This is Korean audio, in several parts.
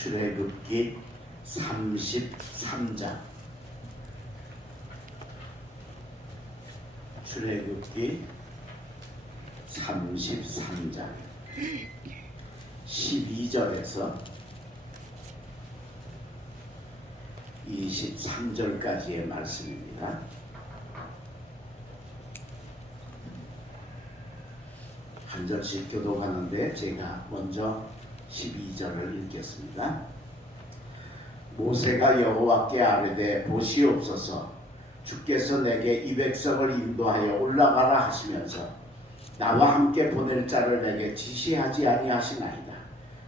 출애굽기 33장. 출애굽기 33장 12절에서 23절까지의 말씀입니다. 한 절씩 교독하는데 제가 먼저 12절을 읽겠습니다. 모세가 여호와께 아뢰되 보시옵소서, 주께서 내게 이 백성을 인도하여 올라가라 하시면서 나와 함께 보낼 자를 내게 지시하지 아니하시나이다.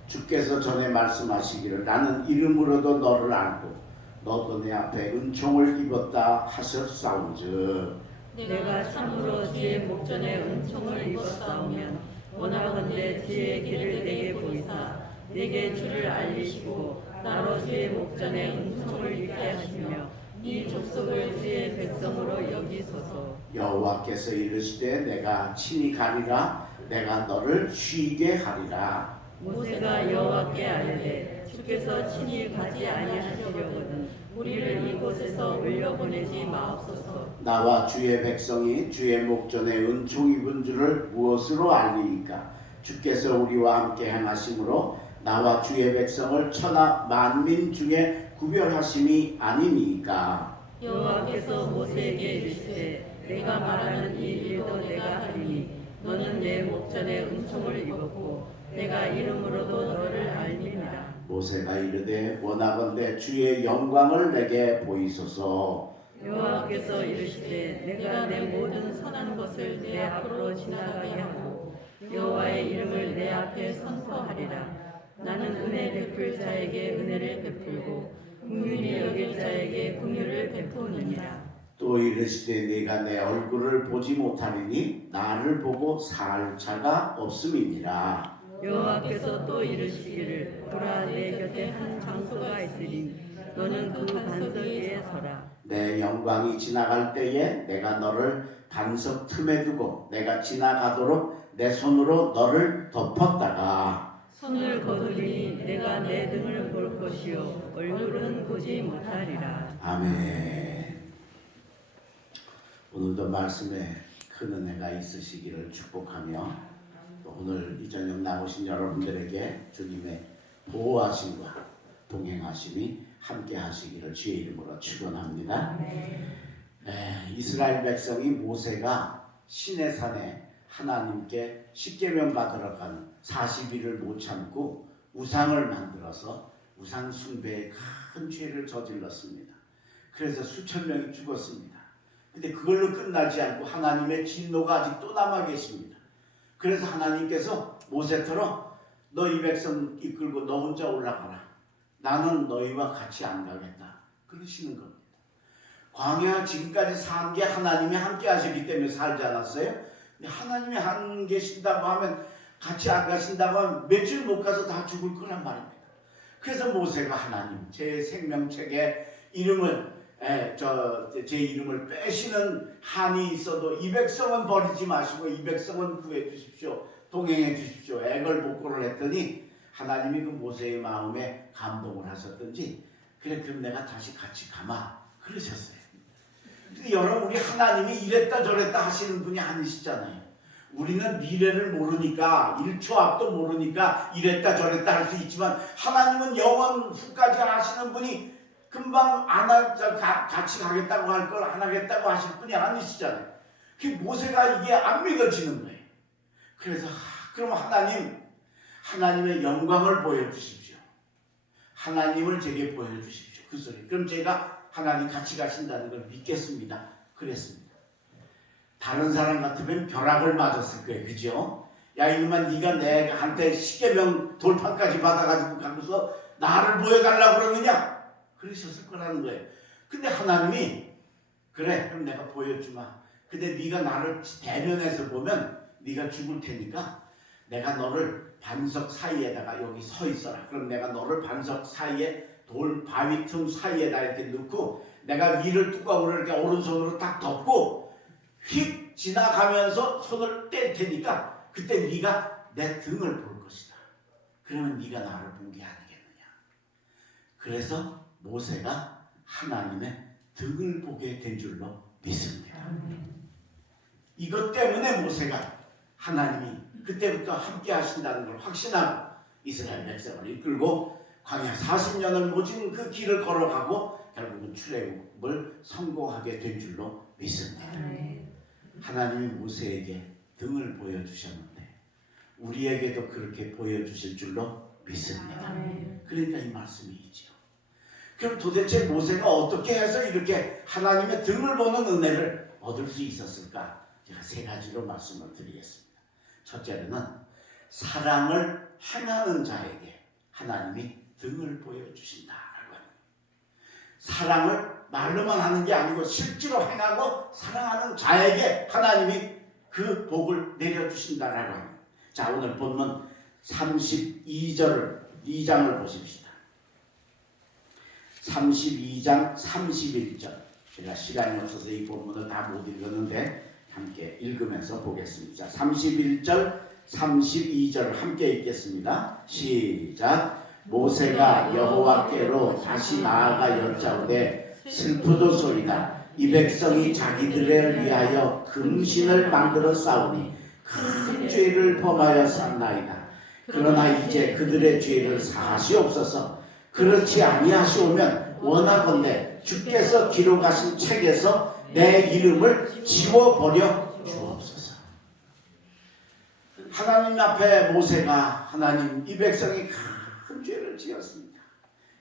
주께서 전에 말씀하시기를 나는 이름으로도 너를 알고 너도 내 앞에 은총을 입었다 하셨사온즉 내가 참으로 주의 목전에 은총을 입었사오면 원하건대 주의 길을 내게 보이사 내게 주를 알리시고 나로 주의 목전에 은총을 입게 하시며 이 족속을 주의 백성으로 여기소서. 여호와께서 이르시되 내가 친히 가리라. 내가 너를 쉬게 하리라. 모세가 여호와께 아뢰되 주께서 친히 가지 아니하시려거든 우리를 이곳에서 올려보내지 마옵소서. 나와 주의 백성이 주의 목전에 은총 입은 줄을 무엇으로 알리니까? 주께서 우리와 함께 행하심으로 나와 주의 백성을 천하 만민 중에 구별하심이 아니니까. 여호와께서 모세에게 이르시되 내가 말하는 이 일도 내가 하리니 너는 내 목전에 은총을 입었고 내가 이름으로도 너를 알리리라. 모세가 이르되 원하건대 주의 영광을 내게 보이소서. 여호와께서 이르시되 내가 내 모든 선한 것을 내 앞으로 지나가게 하고 여호와의 이름을 내 앞에 선포하리라. 나는 은혜 베풀 자에게 은혜를 베풀고 긍휼히 여길 자에게 긍휼을 베푸느니라. 또 이르시되 네가 내 얼굴을 보지 못하리니 나를 보고 살 자가 없음이니라. 여호와께서 또 이르시기를 보라 내 곁에 한 장소가 있으니 너는 그 반석 위에 서라. 내 영광이 지나갈 때에 내가 너를 반석 틈에 두고 내가 지나가도록 내 손으로 너를 덮었다가 손을 거두리니 내가 내 등을 볼 것이요 얼굴은 보지 못하리라. 아멘. 오늘도 말씀에 큰 은혜가 있으시기를 축복하며 또 오늘 이 저녁 나오신 여러분들에게 주님의 보호하심과 동행하심이 함께 하시기를 주의 이름으로 축원합니다. 이스라엘 백성이 모세가 시내산에 하나님께 십계명 받으러 간 40일을 못 참고 우상을 만들어서 우상 숭배에 큰 죄를 저질렀습니다. 그래서 수천 명이 죽었습니다. 근데 그걸로 끝나지 않고 하나님의 진노가 아직 또 남아 계십니다. 그래서 하나님께서 모세처럼 너 이 백성 이끌고 너 혼자 올라가라. 나는 너희와 같이 안 가겠다. 그러시는 겁니다. 광야 지금까지 산 게 하나님이 함께 하시기 때문에 살지 않았어요? 근데 하나님이 안 계신다고 하면 같이 안 가신다고 하면 며칠 못 가서 다 죽을 거란 말입니다. 그래서 모세가 하나님 제 생명책에 이름을 제 이름을 빼시는 한이 있어도 이 백성은 버리지 마시고 이 백성은 구해 주십시오. 동행해 주십시오. 애걸복걸을 했더니 하나님이 그 모세의 마음에 감동을 하셨던지 그래 그럼 내가 다시 같이 가마 그러셨어요. 근데 여러분 우리 하나님이 이랬다 저랬다 하시는 분이 아니시잖아요. 우리는 미래를 모르니까 1초 앞도 모르니까 이랬다 저랬다 할 수 있지만 하나님은 영원 후까지 하시는 분이 금방 같이 가겠다고 할 걸 안 하겠다고 하실 분이 아니시잖아요. 그 모세가 이게 안 믿어지는 거예요. 그래서 그럼 하나님의 영광을 보여주십시오. 하나님을 제게 보여주십시오. 그 소리. 그럼 제가 하나님 같이 가신다는 걸 믿겠습니다. 그랬습니다. 다른 사람 같으면 벼락을 맞았을 거예요. 그죠? 야 이놈아 네가 내한테 십계명 돌판까지 받아가지고 가면서 나를 보여달라고 그러느냐? 그러셨을 거라는 거예요. 근데 하나님이 그래 그럼 내가 보여주마. 근데 네가 나를 대면해서 보면 네가 죽을 테니까 내가 너를 반석 사이에다가 여기 서 있어라. 그럼 내가 너를 반석 사이에 돌 바위 틈 사이에다 이렇게 넣고 내가 위를 뚜껑으로 이렇게 오른손으로 딱 덮고 휙 지나가면서 손을 뗄 테니까 그때 네가 내 등을 볼 것이다. 그러면 네가 나를 본 게 아니겠느냐. 그래서 모세가 하나님의 등을 보게 된 줄로 믿습니다. 이것 때문에 모세가 하나님이 그때부터 함께 하신다는 걸 확신하고 이스라엘 백성을 이끌고 광야 40년을 모진 그 길을 걸어가고 결국은 출애굽을 성공하게 된 줄로 믿습니다. 하나님이 모세에게 등을 보여주셨는데 우리에게도 그렇게 보여주실 줄로 믿습니다. 그러니까 이 말씀이 있죠. 그럼 도대체 모세가 어떻게 해서 이렇게 하나님의 등을 보는 은혜를 얻을 수 있었을까? 제가 세 가지로 말씀을 드리겠습니다. 첫째는 사랑을 행하는 자에게 하나님이 등을 보여주신다라고 합니다. 사랑을 말로만 하는 게 아니고 실제로 행하고 사랑하는 자에게 하나님이 그 복을 내려주신다라고 합니다. 자, 오늘 본문 2장을 보십시다. 32장 31절. 제가 시간이 없어서 이 본문을 다 못 읽었는데 함께 읽으면서 보겠습니다. 31절 32절 함께 읽겠습니다. 시작. 모세가 여호와께로 다시 나아가 여짜오되 슬프도소이다. 이 백성이 자기들을 위하여 금신을 만들어 싸우니 큰 죄를 범하여 쌌나이다. 그러나 이제 그들의 죄를 사하시옵소서. 그렇지 아니하시오면 원하건대 주께서 기록하신 책에서 내 이름을 지워버려 주옵소서. 하나님 앞에 모세가 하나님 이 백성이 큰 죄를 지었습니다.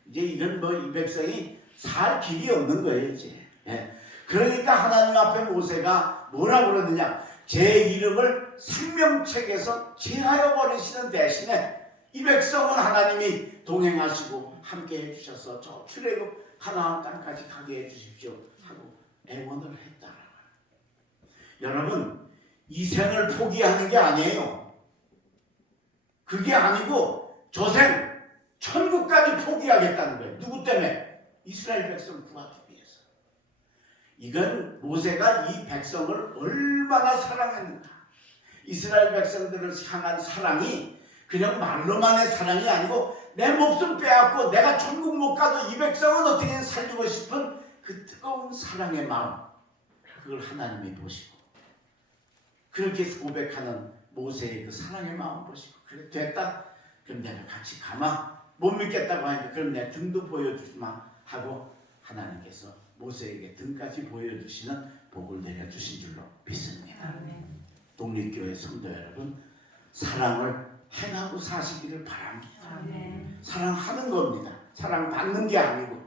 이제 이건 뭐 이 백성이 살 길이 없는 거예요 이제. 그러니까 하나님 앞에 모세가 뭐라고 그러느냐, 제 이름을 생명책에서 제하여 버리시는 대신에 이 백성은 하나님이 동행하시고 함께 해주셔서 저 출애굽 가나안 땅까지 가게 해주십시오 하고 애원을 했다. 여러분, 이 생을 포기하는 게 아니에요. 그게 아니고 저생 천국까지 포기하겠다는 거예요. 누구 때문에? 이스라엘 백성 구하기 위해서. 이건 모세가 이 백성을 얼마나 사랑했는가. 이스라엘 백성들을 향한 사랑이 그냥 말로만의 사랑이 아니고 내 목숨 빼앗고 내가 천국 못 가도 이 백성은 어떻게 살리고 싶은 그 뜨거운 사랑의 마음, 그걸 하나님이 보시고 그렇게 고백하는 모세의 그 사랑의 마음 보시고 그래 됐다. 그럼 내가 같이 가마. 못 믿겠다고 하니까 그럼 내 등도 보여주지마 하고 하나님께서 모세에게 등까지 보여주시는 복을 내려주신 줄로 믿습니다. 독립교회 성도 여러분, 사랑을 행하고 사시기를 바랍니다. 사랑하는 겁니다. 사랑받는 게 아니고.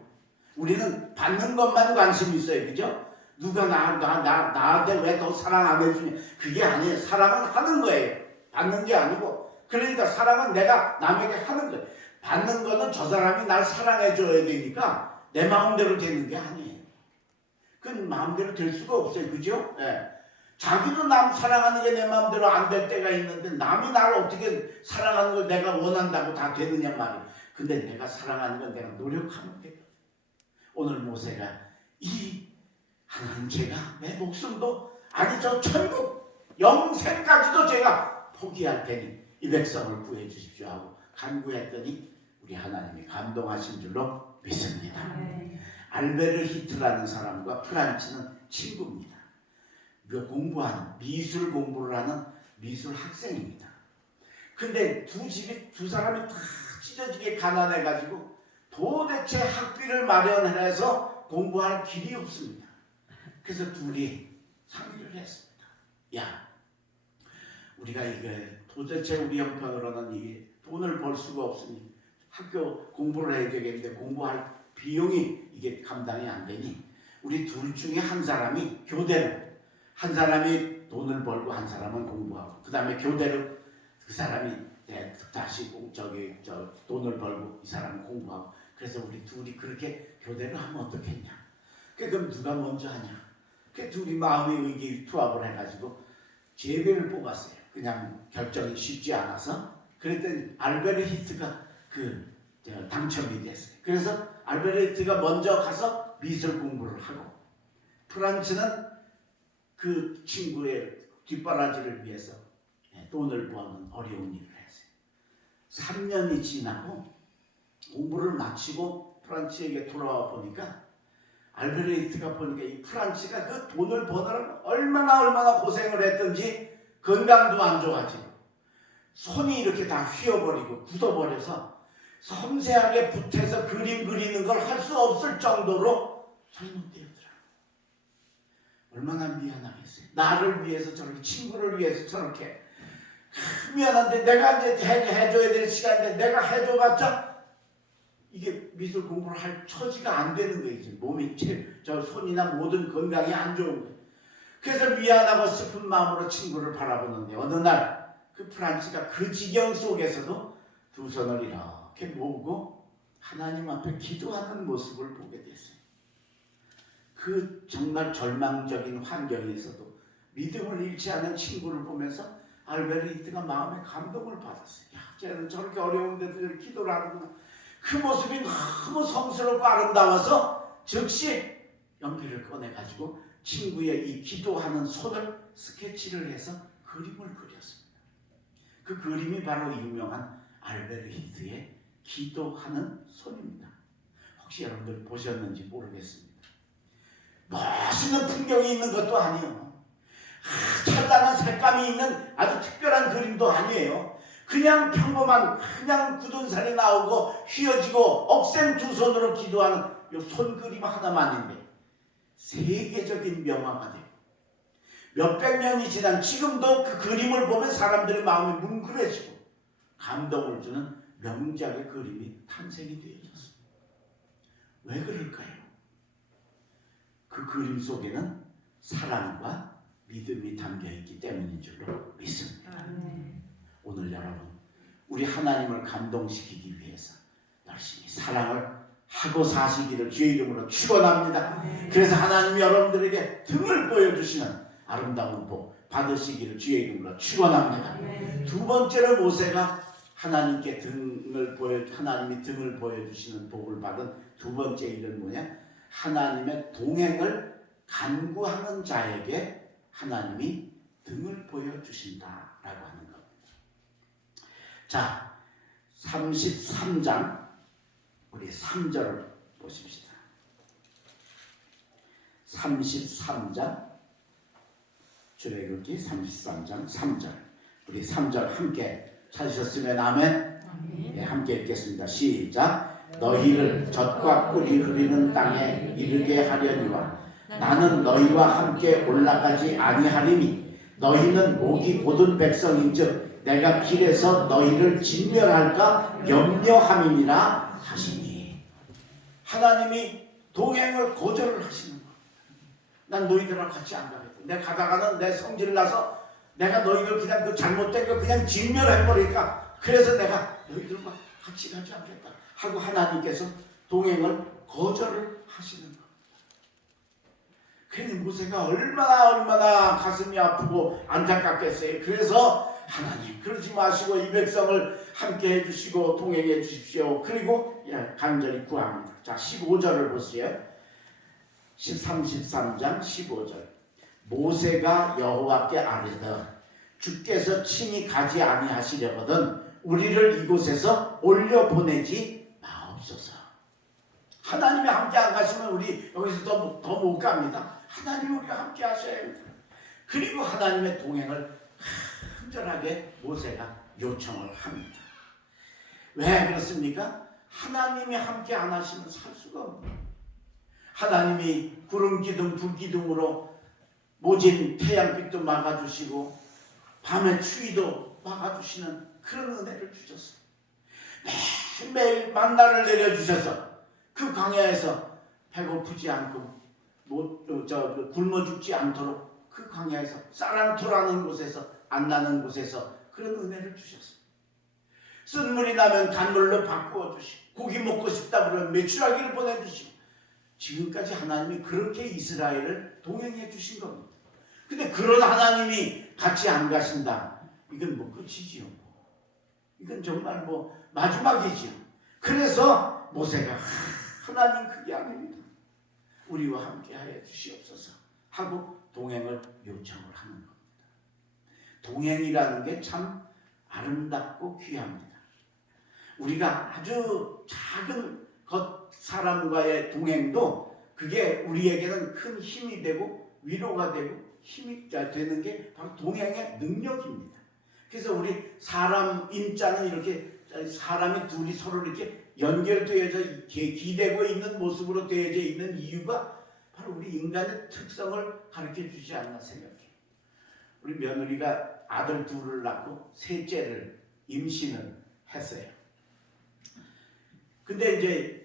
우리는 받는 것만 관심 있어요. 그죠? 누가 나한테 왜 더 사랑 안 해주냐. 그게 아니에요. 사랑은 하는 거예요. 받는 게 아니고. 그러니까 사랑은 내가 남에게 하는 거예요. 받는 거는 저 사람이 날 사랑해 줘야 되니까 내 마음대로 되는 게 아니에요. 그건 마음대로 될 수가 없어요. 그죠? 자기도 남 사랑하는 게 내 마음대로 안 될 때가 있는데 남이 나를 어떻게 사랑하는 걸 내가 원한다고 다 되느냐 말이에요. 근데 내가 사랑하는 건 내가 노력하면 돼요. 오늘 모세가 이 하나님, 제가 내 목숨도 아니 저 천국 영생까지도 제가 포기할 테니 이 백성을 구해 주십시오 하고 간구했더니 우리 하나님이 감동하신 줄로 믿습니다. 알베르 히트라는 사람과 프란츠는 친구입니다. 그 공부하는 미술 공부를 하는 미술 학생입니다. 근데 두 사람이 다 찢어지게 가난해가지고 도대체 학비를 마련해서 공부할 길이 없습니다. 그래서 둘이 상의를 했습니다. 야, 우리가 이게 도대체 우리 형편으로는 이게 돈을 벌 수가 없으니 학교 공부를 해야 되겠는데 공부할 비용이 이게 감당이 안 되니 우리 둘 중에 한 사람이 교대로, 한 사람이 돈을 벌고 한 사람은 공부하고 그 다음에 교대로 그 사람이 다시 돈을 벌고 이 사람은 공부하고, 그래서 우리 둘이 그렇게 교대로 하면 어떻겠냐. 그럼 누가 먼저 하냐. 그 둘이 마음의 의기투합을 해가지고 제비를 뽑았어요. 그냥 결정이 쉽지 않아서. 그랬더니 알베르 히트가 당첨이 됐어요. 그래서 알베르 히트가 먼저 가서 미술 공부를 하고 프란츠는 그 친구의 뒷바라지를 위해서 돈을 버는 어려운 일을 했어요. 3년이 지나고 공부를 마치고 프란치에게 돌아와 보니까 알베르히트가 보니까 이 프란치가 그 돈을 버느라 얼마나 고생을 했던지 건강도 안 좋아지고 손이 이렇게 다 휘어버리고 굳어버려서 섬세하게 붓해서 그림 그리는 걸 할 수 없을 정도로 잘못되었더라. 얼마나 미안하겠어요. 나를 위해서 저렇게, 친구를 위해서 저렇게 미안한데 내가 이제 해줘야 될 시간인데 내가 해줘봤자 이게 미술 공부를 할 처지가 안 되는 거예요. 몸이 저 손이나 모든 건강이 안 좋은 거예요. 그래서 미안하고 슬픈 마음으로 친구를 바라보는데 어느 날 그 프란치가 그 지경 속에서도 두 손을 이렇게 모으고 하나님 앞에 기도하는 모습을 보게 됐어요. 그 정말 절망적인 환경에서도 믿음을 잃지 않은 친구를 보면서 알베르히트가 마음에 감동을 받았어요. 야, 쟤는 저렇게 어려운데도 저렇게 기도를 하는구나. 그 모습이 너무 성스럽고 아름다워서 즉시 연필을 꺼내가지고 친구의 이 기도하는 손을 스케치를 해서 그림을 그렸습니다. 그 그림이 바로 유명한 알베르히트의 기도하는 손입니다. 혹시 여러분들 보셨는지 모르겠습니다. 멋있는 풍경이 있는 것도 아니에요. 찬란한 색감이 있는 아주 특별한 그림도 아니에요. 그냥 평범한 그냥 굳은 살이 나오고 휘어지고 억센 두 손으로 기도하는 이 손그림 하나만인데 세계적인 명화가 되고 몇백 년이 지난 지금도 그 그림을 보면 사람들의 마음이 뭉클해지고 감동을 주는 명작의 그림이 탄생이 되어졌습니다. 왜 그럴까요? 그 그림 속에는 사랑과 믿음이 담겨있기 때문인 줄로 믿습니다. 오늘 여러분, 우리 하나님을 감동시키기 위해서 열심히 사랑을 하고 사시기를 주의 이름으로 축원합니다. 그래서 하나님이 여러분들에게 등을 보여주시는 아름다운 복 받으시기를 주의 이름으로 축원합니다. 두 번째로 모세가 하나님이 등을 보여주시는 복을 받은 두 번째 일은 뭐냐? 하나님의 동행을 간구하는 자에게 하나님이 등을 보여주신다라고 하는 겁니다. 자, 33장 우리 3절을 보십시다. 33장 출애굽기 33장 3절 우리 3절 함께 찾으셨으면 아멘. 네, 함께 읽겠습니다. 시작. 너희를 젖과 꿀이 흐르는 땅에 이르게 하려니와 나는 너희와 함께 올라가지 아니하리니 너희는 목이 곧은 백성인즉 내가 길에서 너희를 진멸할까 염려함이니라 하시니. 하나님이 동행을 거절을 하시는 거예요. 난 너희들하고 같이 안 가겠다. 내가 가다가는 내 성질 나서 내가 너희들 그냥 그 잘못된 거 그냥 진멸해버리니까 그래서 내가 너희들과 같이 가지 않겠다 하고 하나님께서 동행을 거절을 하시는 거예요. 괜히 모세가 얼마나 가슴이 아프고 안타깝겠어요. 그래서 하나님 그러지 마시고 이 백성을 함께 해주시고 동행해 주십시오. 그리고 간절히 구합니다. 자, 15절을 보세요. 33장 15절 모세가 여호와께 아뢰되 주께서 친히 가지 아니하시려거든 우리를 이곳에서 올려보내지 마옵소서. 하나님이 함께 안 가시면 우리 여기서 더 못 갑니다. 하나님이 우리가 함께 하셔야 합니다. 그리고 하나님의 동행을 간절하게 모세가 요청을 합니다. 왜 그렇습니까? 하나님이 함께 안 하시면 살 수가 없어요. 하나님이 구름 기둥 불 기둥으로 모진 태양빛도 막아주시고 밤의 추위도 막아주시는 그런 은혜를 주셨어요. 매일매일 만나를 내려주셔서 그 광야에서 배고프지 않고 굶어 죽지 않도록 그 광야에서 사람투라는 곳에서 안 나는 곳에서 그런 은혜를 주셨어요. 쓴물이 나면 단물로 바꾸어 주시고 고기 먹고 싶다 그러면 메추라기를 보내주시고 지금까지 하나님이 그렇게 이스라엘을 동행해 주신 겁니다. 근데 그런 하나님이 같이 안 가신다. 이건 뭐 끝이지요. 이건 정말 뭐 마지막이지요. 그래서 모세가 하나님 그게 아닙니다. 우리와 함께 하여 주시옵소서 하고 동행을 요청을 하는 겁니다. 동행이라는 게 참 아름답고 귀합니다. 우리가 아주 작은 것 사람과의 동행도 그게 우리에게는 큰 힘이 되고 위로가 되고 힘이 되는 게 바로 동행의 능력입니다. 그래서 우리 사람 인자는 이렇게 사람이 둘이 서로 이렇게 연결되어져 기대고 있는 모습으로 되어져 있는 이유가 바로 우리 인간의 특성을 가르쳐 주지 않나 생각해요. 우리 며느리가 아들 둘을 낳고 셋째를 임신을 했어요. 근데 이제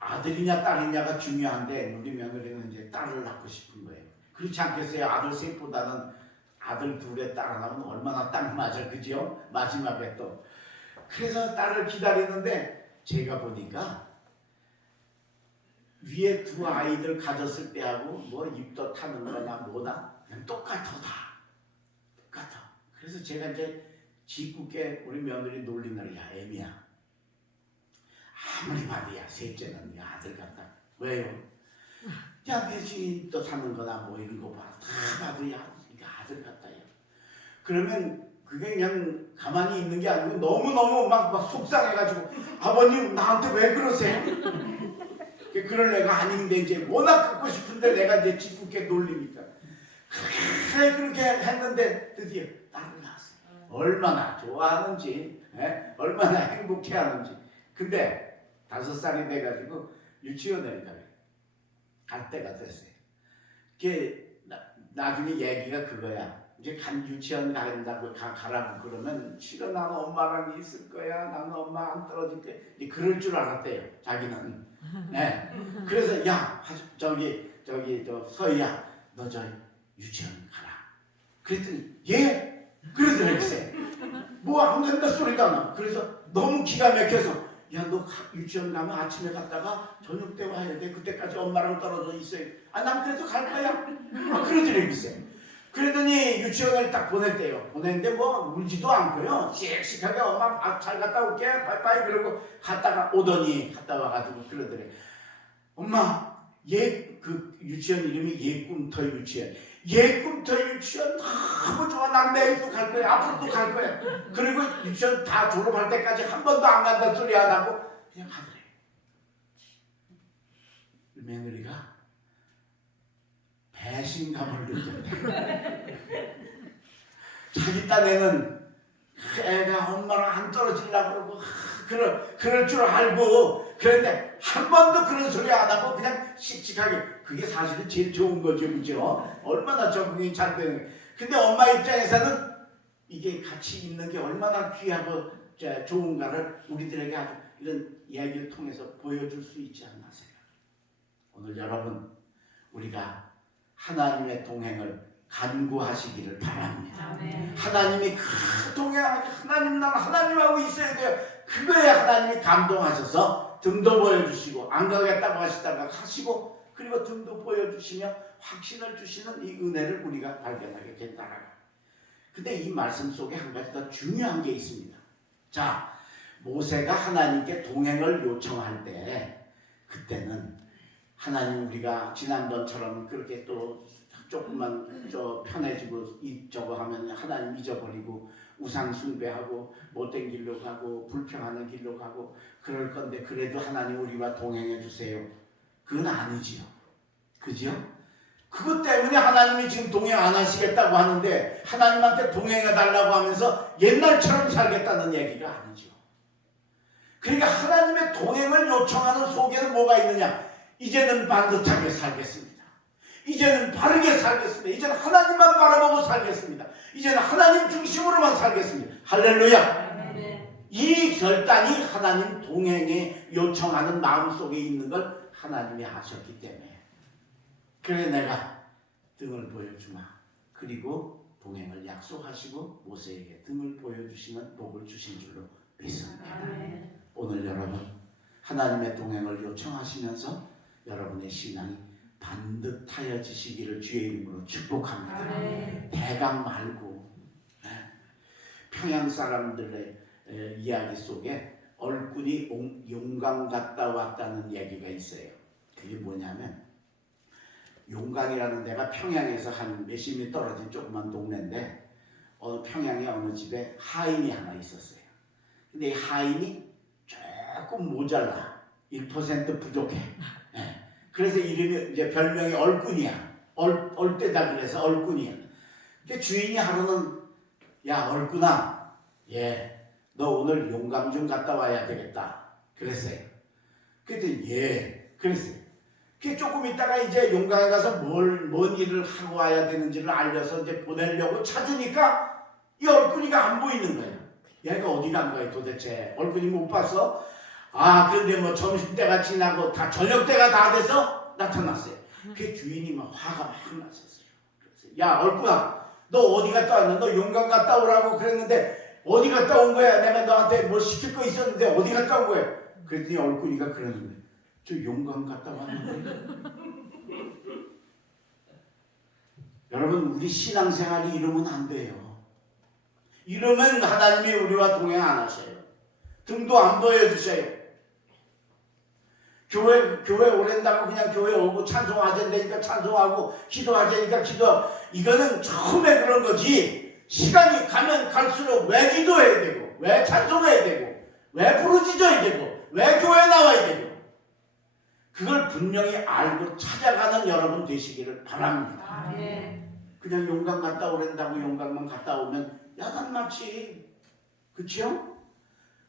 아들이냐 딸이냐가 중요한데 우리 며느리는 이제 딸을 낳고 싶은 거예요. 그렇지 않겠어요? 아들 셋보다는 아들 둘에 딸 하나면 얼마나 딱 맞아, 그죠? 마지막에 또. 그래서 딸을 기다리는데 제가 보니까 위에 두 아이들 가졌을 때하고 뭐 입도 타는 거나 뭐나 그냥 똑같아 다. 똑같아. 그래서 제가 이제 짓궂게 우리 며느리 놀리는 야 애미야. 아무리 봐도 야 셋째는 네 아들 같다. 왜요? 야 배지 또 타는 거나 뭐 이런 거 봐. 다 봐도 야 이게 아들 같다. 야. 그러면 그게 그냥 가만히 있는 게 아니고 너무너무 막 속상해가지고 아버님 나한테 왜 그러세요? 그럴 애가 아닌데 이제 워낙 갖고 싶은데 내가 이제 짓궂게 놀리니까 그래 그렇게 했는데 드디어 딸을 낳았어요. 얼마나 좋아하는지 얼마나 행복해하는지. 근데 5살이 돼가지고 유치원을 갈 때가 됐어요. 그게 나중에 얘기가 그거야. 이제 유치원 가라고 그러면 싫어 나는 엄마랑 있을 거야. 나는 엄마 안 떨어질 거야. 이제 그럴 줄 알았대요. 자기는. 네. 그래서 야 저기 저 서희야 너 저 유치원 가라. 그랬더니 예? 그러더랬어요. 뭐 안 된다 소리가 나. 그래서 너무 기가 막혀서 야 너 유치원 가면 아침에 갔다가 저녁 때 와야 돼. 그때까지 엄마랑 떨어져 있어요. 아 난 그래도 갈 거야. 아 그러더랬어요. 그러더니 유치원을 딱 보냈대요. 보냈는데 뭐 울지도 않고요. 씩씩하게 엄마 잘 갔다 올게. 빠이빠이 그러고 갔다 와가지고 그러더래. 엄마 그 유치원 이름이 예꿈터 유치원. 예꿈터 유치원 너무 좋아. 난 내일도 갈 거야. 앞으로도 갈 거야. 그리고 유치원 다 졸업할 때까지 한 번도 안 간다는 소리 안 하고 그냥 가더래. 며느리가 배신감을 느꼈대. 자기 딴에는 애가 엄마랑 안 떨어지려고 그러고 그럴 줄 알고 그런데 한 번도 그런 소리 안 하고 그냥 씩씩하게 그게 사실은 제일 좋은 거죠, 그죠? 얼마나 적응이 잘 되는. 근데 엄마 입장에서는 이게 같이 있는 게 얼마나 귀하고 좋은가를 우리들에게 아주 이런 이야기를 통해서 보여줄 수 있지 않나 생각. 오늘 여러분 우리가 하나님의 동행을 간구하시기를 바랍니다. 아멘. 하나님이 그 동행하기 하나님 난 하나님하고 있어야 돼요. 그거에 하나님이 감동하셔서 등도 보여주시고 안 가겠다고 하시다가 가시고 그리고 등도 보여주시며 확신을 주시는 이 은혜를 우리가 발견하게 된다는 거예요. 근데 이 말씀 속에 한 가지 더 중요한 게 있습니다. 자, 모세가 하나님께 동행을 요청할 때 그때는 하나님 우리가 지난번처럼 그렇게 또 조금만 편해지고 저거 하면 하나님 잊어버리고 우상 숭배하고 못된 길로 가고 불평하는 길로 가고 그럴 건데 그래도 하나님 우리와 동행해 주세요. 그건 아니지요. 그죠? 그것 때문에 하나님이 지금 동행 안 하시겠다고 하는데 하나님한테 동행해 달라고 하면서 옛날처럼 살겠다는 얘기가 아니죠. 그러니까 하나님의 동행을 요청하는 속에는 뭐가 있느냐? 이제는 반듯하게 살겠습니다. 이제는 바르게 살겠습니다. 이제는 하나님만 바라보고 살겠습니다. 이제는 하나님 중심으로만 살겠습니다. 할렐루야. 이 결단이 하나님 동행에 요청하는 마음속에 있는 걸 하나님이 아셨기 때문에 그래 내가 등을 보여주마. 그리고 동행을 약속하시고 모세에게 등을 보여주시는 복을 주신 줄로 믿습니다. 오늘 여러분 하나님의 동행을 요청하시면서 여러분의 신앙이 반듯하여지시기를 주의 이름으로 축복합니다. 대강 말고 평양 사람들의 이야기 속에 얼꾼이 용강 갔다 왔다는 얘기가 있어요. 그게 뭐냐면 용강이라는 데가 평양에서 한 몇십 리 떨어진 조그만 동네인데 평양의 어느 집에 하인이 하나 있었어요. 근데 이 하인이 조금 모자라. 1% 부족해. 예. 그래서 이름이 이제 별명이 얼꾼이야. 얼때다 그래서 얼꾼이야. 근데 주인이 하루는 야 얼꾼아, 예, 너 오늘 용감 좀 갔다 와야 되겠다. 그랬어요. 그랬더니 예, 그랬어요. 그 조금 있다가 이제 용강에 가서 뭔 일을 하고 와야 되는지를 알려서 이제 보내려고 찾으니까 이 얼굴이가 안 보이는 거예요. 얘가 어디 간 거예요 도대체? 얼굴이 못 봤어? 아, 그런데 뭐 점심때가 지나고 다 저녁때가 다 돼서 나타났어요. 그 주인이 막 화가 막 나셨어요. 그래서 야 얼굴아, 너 어디 갔다 왔나? 너 용강 갔다 오라고 그랬는데 어디 갔다 온 거야? 내가 너한테 뭐 시킬 거 있었는데 어디 갔다 온 거야? 그랬더니 얼굴이가 그러는 거예요. 저 용강 갔다 왔는데. 여러분, 우리 신앙생활이 이러면 안 돼요. 이러면 하나님이 우리와 동행 안 하셔요. 등도 안 보여주셔요. 교회 오랜다고 그냥 교회 오고 찬송하자니까 찬송하고 기도하자니까 기도. 이거는 처음에 그런 거지. 시간이 가면 갈수록 왜 기도해야 되고, 왜 찬송해야 되고, 왜 부르짖어야 되고, 왜 교회 나와야 되고, 그걸 분명히 알고 찾아가는 여러분 되시기를 바랍니다. 그냥 용강 갔다 오랜다고 용강만 갔다 오면 야단맞지. 그렇죠?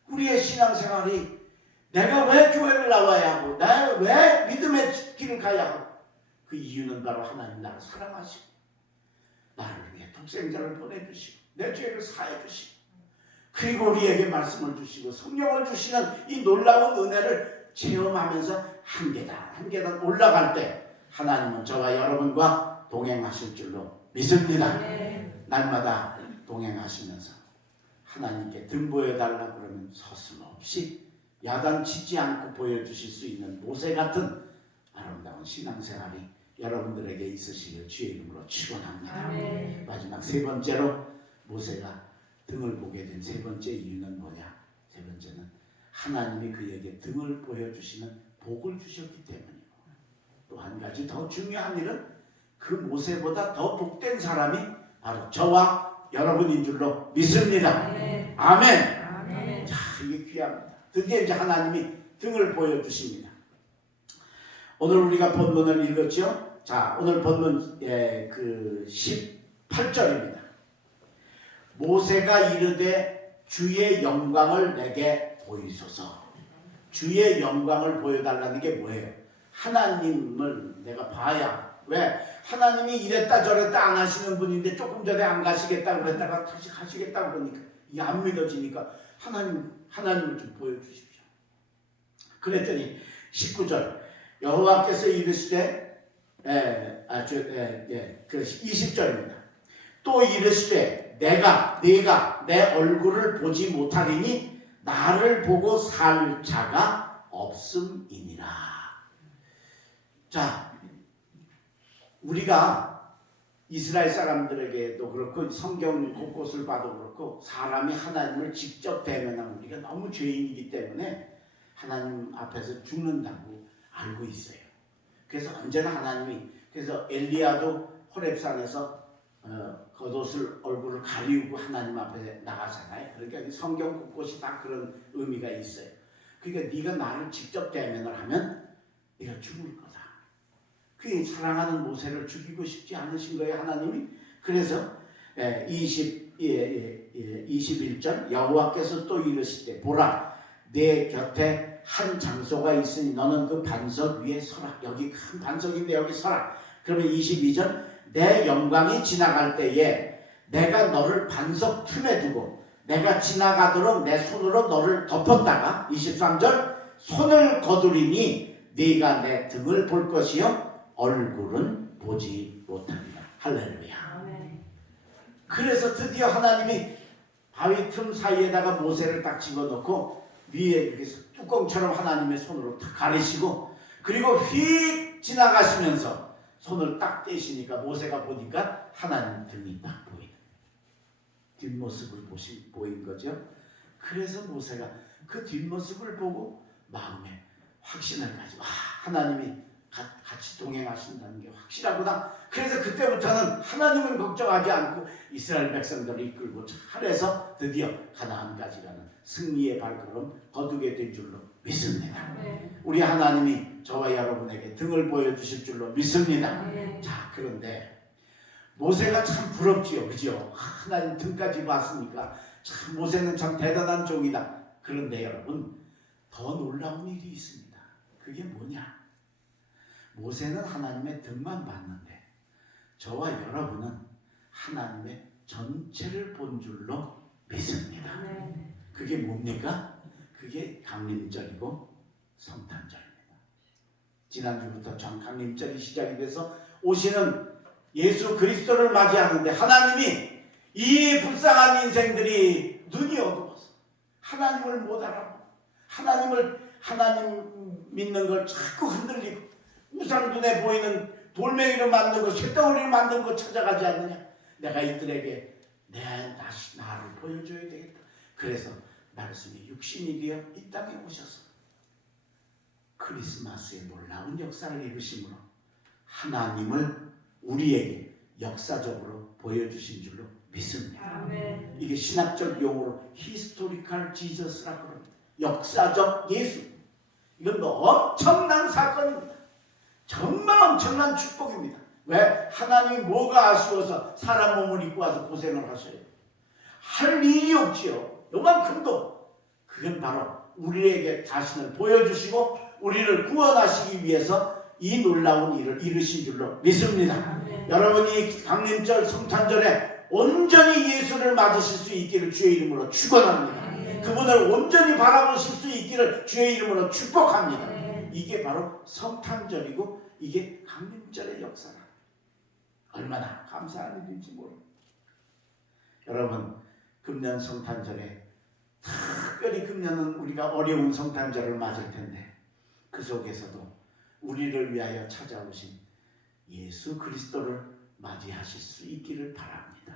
우리의 신앙생활이 내가 왜 교회를 나와야 하고 내가 왜 믿음의 길을 가야 하고, 그 이유는 바로 하나님 나를 사랑하시고 나를 위해 독생자를 보내주시고 내 죄를 사해 주시고 그리고 우리에게 말씀을 주시고 성령을 주시는 이 놀라운 은혜를 체험하면서 한 계단 한 계단 올라갈 때 하나님은 저와 여러분과 동행하실 줄로 믿습니다. 날마다 동행하시면서 하나님께 등 보여달라 그러면 서슴없이 야단치지 않고 보여주실 수 있는 모세 같은 아름다운 신앙생활이 여러분들에게 있으시길 주의 이름으로 축원합니다. 마지막 세 번째로 모세가 등을 보게 된 세 번째 이유는 뭐냐? 세 번째는 하나님이 그에게 등을 보여주시는 복을 주셨기 때문이고, 또 한 가지 더 중요한 일은 그 모세보다 더 복된 사람이 바로 저와 여러분인 줄로 믿습니다. 아멘. 자, 이게 귀합니다. 드디어 이제 하나님이 등을 보여주십니다. 오늘 우리가 본문을 읽었죠? 자, 오늘 본문 그 18절입니다. 모세가 이르되 주의 영광을 내게 보이소서. 주의 영광을 보여달라는 게 뭐예요? 하나님을 내가 봐야. 왜? 하나님이 이랬다 저랬다 안 하시는 분인데 조금 전에 안 가시겠다 그랬다가 다시 가시겠다 그러니까 이게 안 믿어지니까 하나님을 좀 보여주십시오. 그랬더니 19절 여호와께서 이르시되 그 20절입니다. 또 이르시되 내가 내 얼굴을 보지 못하리니 나를 보고 살 자가 없음이니라. 자, 우리가 이스라엘 사람들에게도 그렇고 성경 곳곳을 봐도 그렇고 사람이 하나님을 직접 대면하면 우리가 너무 죄인이기 때문에 하나님 앞에서 죽는다고 알고 있어요. 그래서 언제나 하나님이, 그래서 엘리야도 호렙산에서 겉옷을 얼굴을 가리우고 하나님 앞에 나가잖아요. 그러니까 성경 곳곳이 다 그런 의미가 있어요. 그러니까 네가 나를 직접 대면을 하면 네가 죽을 거다. 그 사랑하는 모세를 죽이고 싶지 않으신 거예요, 하나님이. 그래서 21절 여호와께서 또 이르시되 보라 내 곁에 한 장소가 있으니 너는 그 반석 위에 서라. 여기 큰 반석인데 여기 서라. 그러면 22절 내 영광이 지나갈 때에 내가 너를 반석 틈에 두고 내가 지나가도록 내 손으로 너를 덮었다가 23절 손을 거두리니 네가 내 등을 볼 것이요 얼굴은 보지 못합니다. 할렐루야. 그래서 드디어 하나님이 바위 틈 사이에다가 모세를 딱 집어넣고 위에 이렇게 뚜껑처럼 하나님의 손으로 딱 가리시고 그리고 휙 지나가시면서 손을 딱 떼시니까 모세가 보니까 하나님 등이 딱 보이는 뒷모습을 보인 거죠. 그래서 모세가 그 뒷모습을 보고 마음에 확신을 가지고 하나님이 같이 동행하신다는 게 확실하구나. 그래서 그때부터는 하나님을 걱정하지 않고 이스라엘 백성들을 이끌고 잘해서 드디어 가나안까지 가는 승리의 발걸음 거두게 된 줄로 믿습니다. 우리 하나님이 저와 여러분에게 등을 보여주실 줄로 믿습니다. 자, 그런데 모세가 참 부럽지요, 그죠? 하나님 등까지 봤으니까 참 모세는 참 대단한 종이다. 그런데 여러분, 더 놀라운 일이 있습니다. 그게 뭐냐? 모세는 하나님의 등만 봤는데 저와 여러분은 하나님의 전체를 본 줄로 믿습니다. 그게 뭡니까? 그게 강림절이고 성탄절입니다. 지난주부터 강림절이 시작이 돼서 오시는 예수 그리스도를 맞이하는데 하나님이 이 불쌍한 인생들이 눈이 어두워서 하나님을 못 알아보고 하나님 믿는 걸 자꾸 흔들리고 우상 눈에 보이는 돌멩이로 만든 거, 쇳덩어리로 만든 거 찾아가지 않느냐? 내가 이들에게 나를 보여줘야 되겠다. 그래서 말씀이 육신이 되어 이 땅에 오셔서 크리스마스의 놀라운 역사를 이루심으로 하나님을 우리에게 역사적으로 보여주신 줄로 믿습니다. 아멘. 이게 신학적 용어로 히스토리컬 지저스라고 합니다. 역사적 예수. 이건 엄청난 사건입니다. 정말 엄청난 축복입니다. 왜? 하나님이 뭐가 아쉬워서 사람 몸을 입고 와서 고생을 하셔요? 할 일이 없지요. 요만큼도. 그건 바로 우리에게 자신을 보여주시고 우리를 구원하시기 위해서 이 놀라운 일을 이루신 줄로 믿습니다. 여러분이 강림절 성탄절에 온전히 예수를 맞으실 수 있기를 주의 이름으로 축원합니다. 그분을 온전히 바라보실 수 있기를 주의 이름으로 축복합니다. 이게 바로 성탄절이고 이게 강림절의 역사라. 얼마나 감사한 일인지 모릅니다. 여러분, 금년 성탄절에 특별히 금년은 우리가 어려운 성탄절을 맞을 텐데 그 속에서도 우리를 위하여 찾아오신 예수 그리스도를 맞이하실 수 있기를 바랍니다.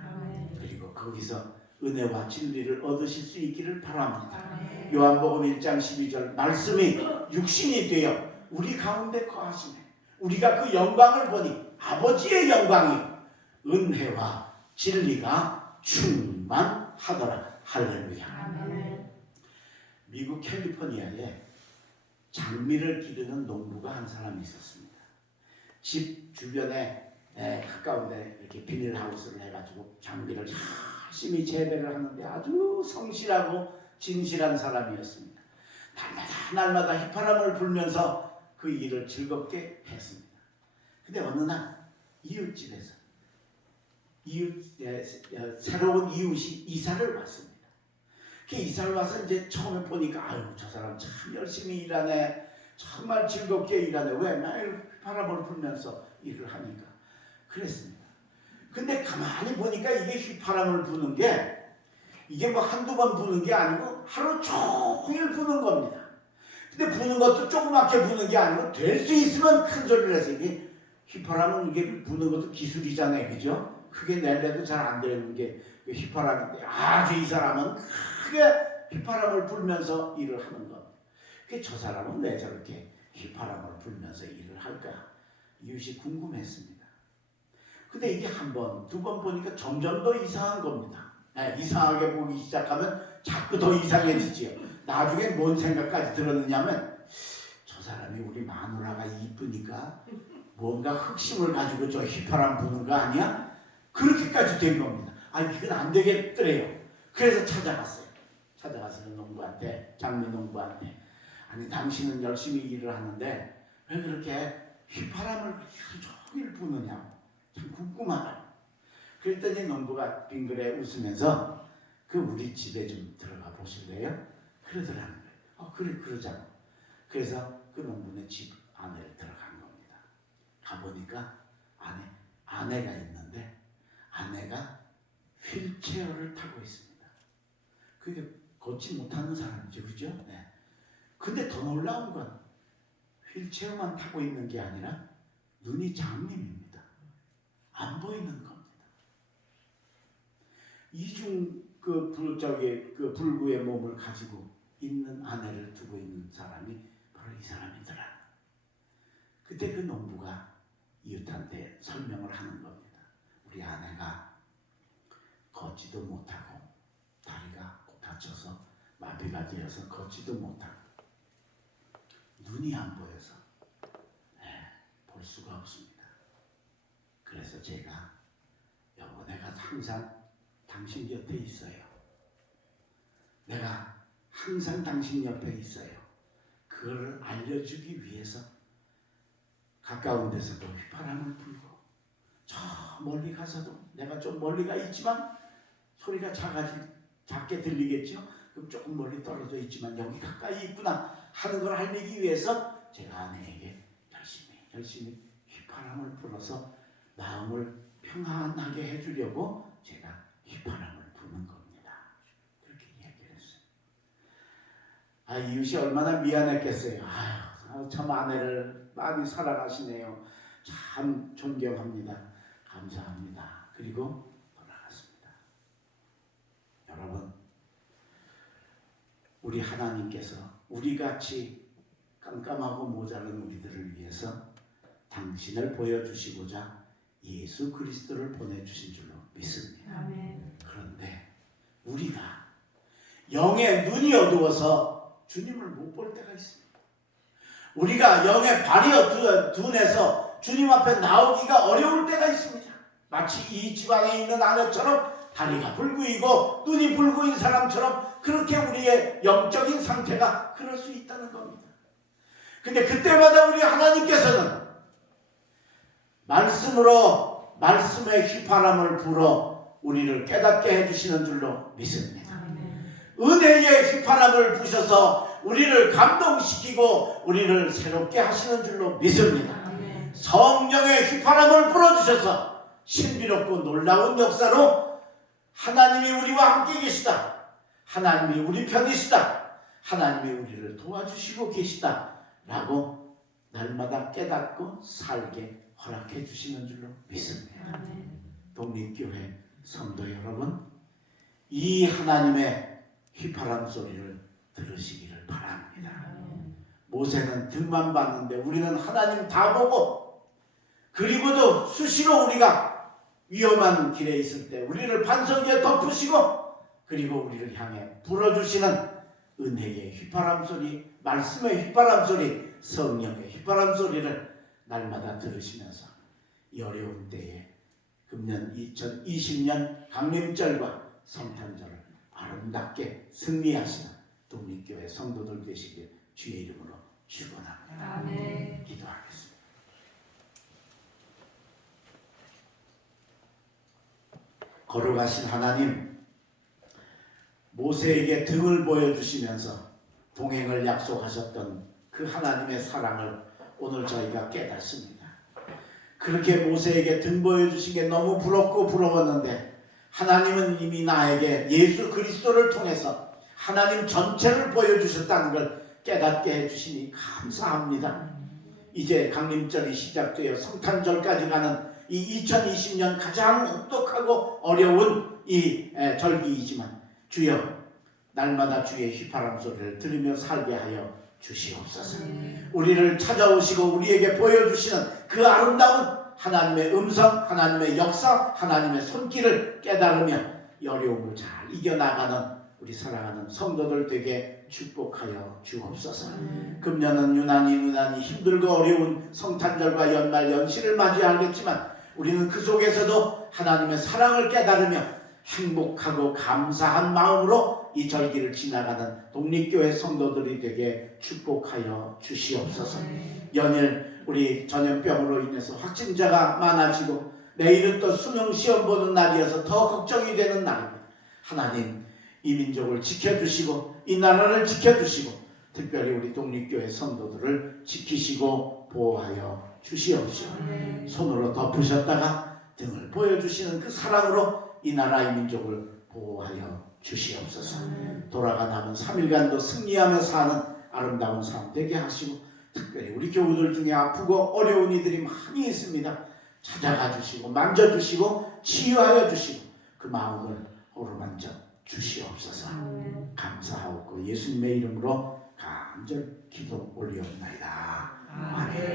그리고 거기서 은혜와 진리를 얻으실 수 있기를 바랍니다. 요한복음 1장 12절 말씀이 육신이 되어 우리 가운데 거하시네. 우리가 그 영광을 보니 아버지의 영광이 은혜와 진리가 충만하더라. 할렐루야. 미국 캘리포니아에 장미를 기르는 농부가 한 사람이 있었습니다. 집 주변에 가까운데 이렇게 비닐하우스를 해가지고 장미를 열심히 재배를 하는데 아주 성실하고 진실한 사람이었습니다. 날마다 휘파람을 불면서 그 일을 즐겁게 했습니다. 근데 어느 날 이웃집에서 새로운 이웃이 이사를 왔습니다. 그 이사를 와서 이제 처음에 보니까 아유, 저 사람 참 열심히 일하네. 정말 즐겁게 일하네. 왜? 매일 휘파람을 불면서 일을 하니까. 그랬습니다. 근데 가만히 보니까 이게 휘파람을 부는 게 이게 뭐 한두 번 부는 게 아니고 하루 종일 부는 겁니다. 근데 부는 것도 조그맣게 부는 게 아니고 될 수 있으면 큰 소리를 해서 이게 휘파람은 이게 부는 것도 기술이잖아요. 그죠? 크게 내려도 잘 안 되는 게 휘파람인데 아주 이 사람은 크게 휘파람을 불면서 일을 하는 것. 저 사람은 왜 저렇게 휘파람을 불면서 일을 할까? 이웃이 궁금했습니다. 근데 이게 한 번, 두 번 보니까 점점 더 이상한 겁니다. 이상하게 보기 시작하면 자꾸 더 이상해지지요. 나중에 뭔 생각까지 들었느냐면 저 사람이 우리 마누라가 이쁘니까 뭔가 흑심을 가지고 저 휘파람 부는 거 아니야? 그렇게까지 된 겁니다. 이건 안 되겠더래요. 그래서 찾아갔어요. 찾아가서 농부한테, 장미 농부한테, 아니 당신은 열심히 일을 하는데 왜 그렇게 휘파람을 하루 종일 부느냐? 참 궁금하다. 그랬더니 농부가 빙그레 웃으면서 그 우리 집에 좀 들어가 보실래요? 그러더라는 거예요. 그래 그러자고. 그래서 그 농부네 집 안에 들어간 겁니다. 가보니까 아내가 있는데 아내가 휠체어를 타고 있습니다. 그게 걷지 못하는 사람이죠, 그죠? 네. 근데 더 놀라운 건 휠체어만 타고 있는 게 아니라 눈이 장님입니다. 안 보이는 겁니다. 이중 불구의 몸을 가지고 있는 아내를 두고 있는 사람이 바로 이 사람이더라. 그때 그 농부가 이웃한테 설명을 하는 겁니다. 우리 아내가 걷지도 못하고 다리가 다쳐서 마비가 되어서 걷지도 못하고 눈이 안 보여서 볼 수가 없습니다. 그래서 제가 여보, 내가 항상 당신 곁에 있어요. 내가 항상 당신 옆에 있어요. 그걸 알려주기 위해서 가까운 데서도 휘파람을 불고 저 멀리 가서도 내가 좀 멀리가 있지만 소리가 작게 들리겠죠. 그럼 조금 멀리 떨어져 있지만 여기 가까이 있구나 하는 걸 알리기 위해서 제가 아내에게 열심히 휘파람을 불어서 마음을 평안하게 해주려고 제가 휘파람을 부는 겁니다. 그렇게 얘기를 했어요. 이웃이 얼마나 미안했겠어요. 참 아내를 많이 사랑하시네요. 참 존경합니다. 감사합니다. 그리고 돌아갔습니다. 여러분, 우리 하나님께서 우리같이 깜깜하고 모자란 우리들을 위해서 당신을 보여주시고자 예수 그리스도를 보내주신 줄로 믿습니다. 아멘. 그런데 우리가 영의 눈이 어두워서 주님을 못 볼 때가 있습니다. 우리가 영의 발이 둔해서 주님 앞에 나오기가 어려울 때가 있습니다. 마치 이 집안에 있는 아내처럼 다리가 불구이고 눈이 불구인 사람처럼 그렇게 우리의 영적인 상태가 그럴 수 있다는 겁니다. 근데 그때마다 우리 하나님께서는 말씀의 휘파람을 불어 우리를 깨닫게 해주시는 줄로 믿습니다. 은혜의 휘파람을 부셔서 우리를 감동시키고 우리를 새롭게 하시는 줄로 믿습니다. 성령의 휘파람을 불어주셔서 신비롭고 놀라운 역사로 하나님이 우리와 함께 계시다. 하나님이 우리 편이시다. 하나님이 우리를 도와주시고 계시다. 라고 날마다 깨닫고 살게 허락해 주시는 줄로 믿습니다. 독립교회 성도 여러분, 이 하나님의 휘파람 소리를 들으시기를 바랍니다. 모세는 등만 봤는데 우리는 하나님 다 보고, 그리고도 수시로 우리가 위험한 길에 있을 때 우리를 반석 위에 덮으시고, 그리고 우리를 향해 불어주시는 은혜의 휘파람 소리, 말씀의 휘파람 소리, 성령의 휘파람 소리를 날마다 들으시면서 이 어려운 때에 금년 2020년 강림절과 성탄절을 아름답게 승리하시는 독립교회 성도들 되시길 주의 이름으로 축원합니다. 아멘. 기도하겠습니다. 거룩하신 하나님, 모세에게 등을 보여주시면서 동행을 약속하셨던 그 하나님의 사랑을 오늘 저희가 깨닫습니다. 그렇게 모세에게 등 보여주신 게 너무 부럽고 부러웠는데 하나님은 이미 나에게 예수 그리스도를 통해서 하나님 전체를 보여주셨다는 걸 깨닫게 해주시니 감사합니다. 이제 강림절이 시작되어 성탄절까지 가는 이 2020년 가장 혹독하고 어려운 이 절기이지만 주여, 날마다 주의 휘파람 소리를 들으며 살게 하여 주시옵소서. 우리를 찾아오시고 우리에게 보여주시는 그 아름다운 하나님의 음성, 하나님의 역사, 하나님의 손길을 깨달으며 이 어려움을 잘 이겨나가는 우리 사랑하는 성도들 되게 축복하여 주옵소서. 금년은 유난히 힘들고 어려운 성탄절과 연말 연시를 맞이하겠지만 우리는 그 속에서도 하나님의 사랑을 깨달으며 행복하고 감사한 마음으로 이 절기를 지나가는 독립교회 성도들이 되게 축복하여 주시옵소서. 연일 우리 전염병으로 인해서 확진자가 많아지고 내일은 또 수능 시험 보는 날이어서 더 걱정이 되는 날입니다. 하나님, 이 민족을 지켜주시고 이 나라를 지켜주시고 특별히 우리 독립교회 성도들을 지키시고 보호하여 주시옵시오. 손으로 덮으셨다가 등을 보여주시는 그 사랑으로 이 나라 이 민족을 보호하여 주시옵소서. 돌아가 남은 3일간도 승리하며 사는 아름다운 삶 되게 하시고 특별히 우리 교우들 중에 아프고 어려운 이들이 많이 있습니다. 찾아가 주시고 만져주시고 치유하여 주시고 그 마음을 어루만져 주시옵소서. 감사하옵고 예수님의 이름으로 간절 기도 올리옵나이다. 아멘.